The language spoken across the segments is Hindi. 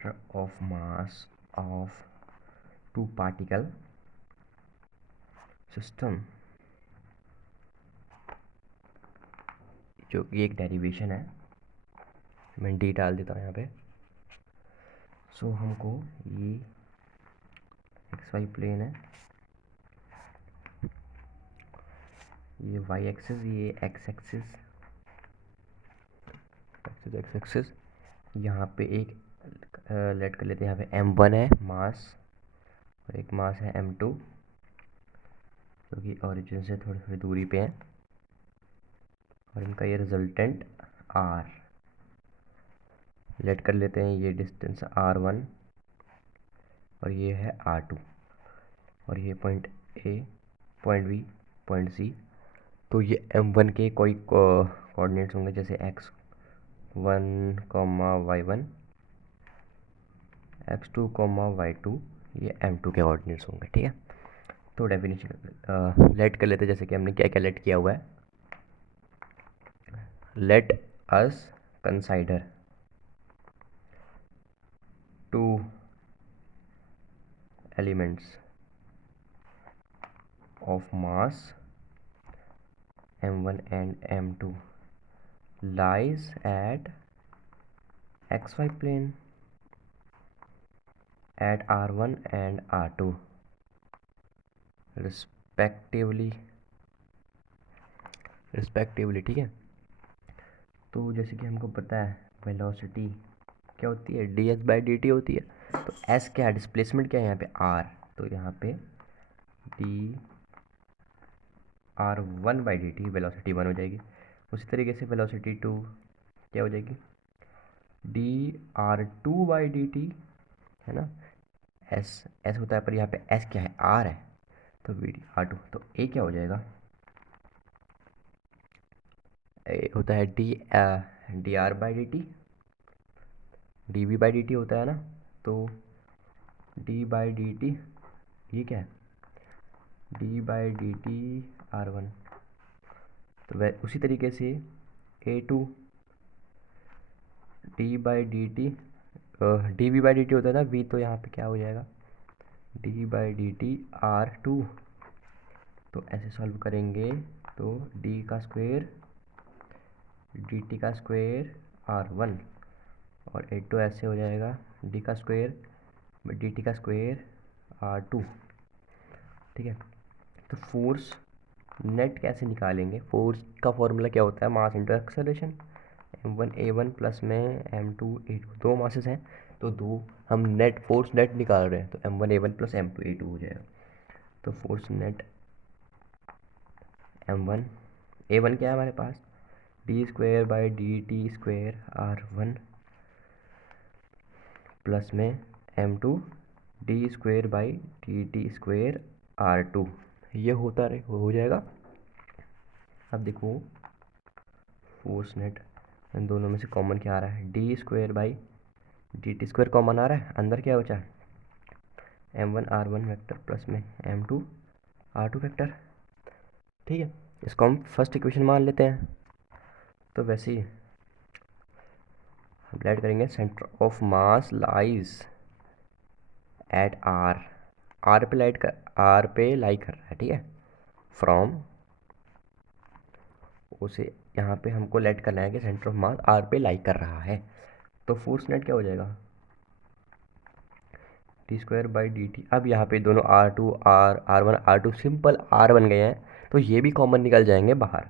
center of mass of two particle system, जो कि एक डेरिवेशन है, मैं डी डाल देता हूँ यहाँ पे। सो हमको ये एक्स वाई प्लेन है, ये वाई एक्सिस, ये एक्स एक्सिस, एक्स एक्सिस। यहाँ पे एक लेट कर लेते हैं, यहाँ पे m1 है मास और एक मास है m2, जो कि ओरिजिन से थोड़ी थोड़ी दूरी पे है, और इनका ये रिजल्टेंट r लेट कर लेते हैं। ये डिस्टेंस r1 और ये है r2, और ये point a, point b, point c। तो ये m1 के कोई कोऑर्डिनेट्स होंगे, जैसे x1, y1, x2, y2, ये m2 के कोऑर्डिनेट्स होंगे। ठीक है, तो डेफिनेशन लेट कर लेते हैं, जैसे कि हमने क्या क्या लेट किया हुआ है। Let us consider two elements of mass m1 and m2 lies at xy plane at r1 and r2 respectively। ठीक है, तो जैसे कि हमको पता है वेलोसिटी क्या होती है, ds/dt होती है। तो s क्या है, डिस्प्लेसमेंट क्या है यहाँ पे, r, तो यहाँ पे dr1/dt वेलोसिटी 1 हो जाएगी। उसी तरीके से वेलोसिटी 2 क्या हो जाएगी, dr2/dt, है ना। s होता है, पर यहाँ पे s क्या है, r है, तो r2, तो a क्या हो जाएगा, a होता है dr/dt, dv/dt होता है ना, तो d/dt ये क्या है, d/dt r1। तो वह उसी तरीके से a2 d/dt dv/dt होता है ना v, तो यहाँ पे क्या हो जाएगा, d/dt r2। तो ऐसे सॉल्व करेंगे तो d का स्क्वायर dt का स्क्वायर r1, और a2 ऐसे हो जाएगा d का स्क्वायर dt का स्क्वायर r2। ठीक है, तो फोर्स नेट कैसे निकालेंगे, फोर्स का फॉर्मूला क्या होता है, mass into acceleration. m1 a1 plus में m2 a2, दो मासेस हैं, तो दो हम नेट फोर्स नेट निकाल रहे हैं, तो m1 a1 plus m2 a2 हो जाएगा। तो फोर्स नेट m1 a1 क्या है हमारे पास, d/dt² r1 प्लस में m2 d/dt² r2, ये होता रहे हो जाएगा। अब देखो फोर्स नेट इन दोनों में से कॉमन क्या आ रहा है, d/dt² कॉमन आ रहा है, अंदर क्या बचा, m1 r1 वेक्टर प्लस में m2 r2 वेक्टर। ठीक है, इसको हम फर्स्ट इक्वेशन मान लेते हैं। तो वैसे ही हम ऐड करेंगे, centre of mass lies at r पे लाई कर रहा है। ठीक है, फ्रॉम उसे यहाँ पे हमको लेट करना है कि सेंटर ऑफ मास r पे लाई कर रहा है। तो फोर्स नेट क्या हो जाएगा, d/dt। अब यहाँ पे दोनों r2 r1 r2 simple r बन गए हैं, तो ये भी कॉमन निकल जाएंगे बाहर,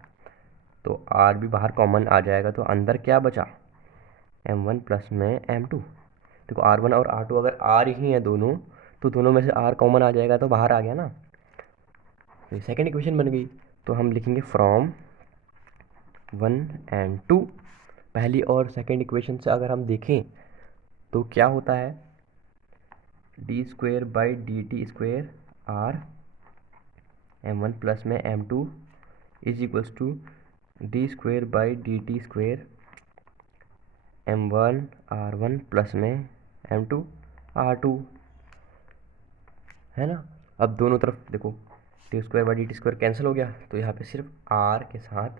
तो r भी बाहर कॉमन आ जाएगा। तो अंदर क्या बचा, m1 प्लस में m2। देखो r1 और r2 अगर r ही हैं दोनों, तो दोनों में से r कॉमन आ जाएगा, तो बाहर आ गया ना, तो ये सेकेंड इक्वेशन बन गई। तो हम लिखेंगे फ्रॉम 1 and 2। पहली और सेकेंड इक्वेशन से अगर हम देखें तो क्या होता है, d/dt² r m1 प्लस में m2 is equals to d/dt² m1 r1 plus में m2 r2, है ना। अब दोनों तरफ देखो d/dt² कैंसिल हो गया, तो यहाँ पे सिर्फ r के साथ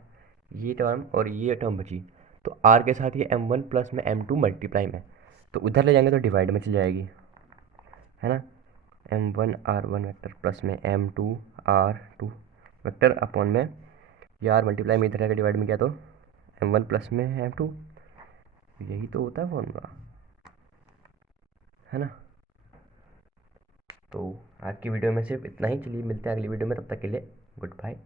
ये टर्म और ये टर्म बची। तो r के साथ ये m1 प्लस में m2 मल्टीप्लाई में, तो उधर ले जाएंगे तो डिवाइड में चल जाएगी, है ना। M1 R1 वेक्टर प्लस में M2 R2 वेक्टर अपॉन में ये R मल्टीप्लाई में इधर आकर डिवाइड में किया तो M1 प्लस में M2, यही तो होता है फॉर्मूला, है ना। तो आज की वीडियो में सिर्फ इतना ही, चलिए मिलते हैं अगली वीडियो में, तब तक के लिए गुड बाय।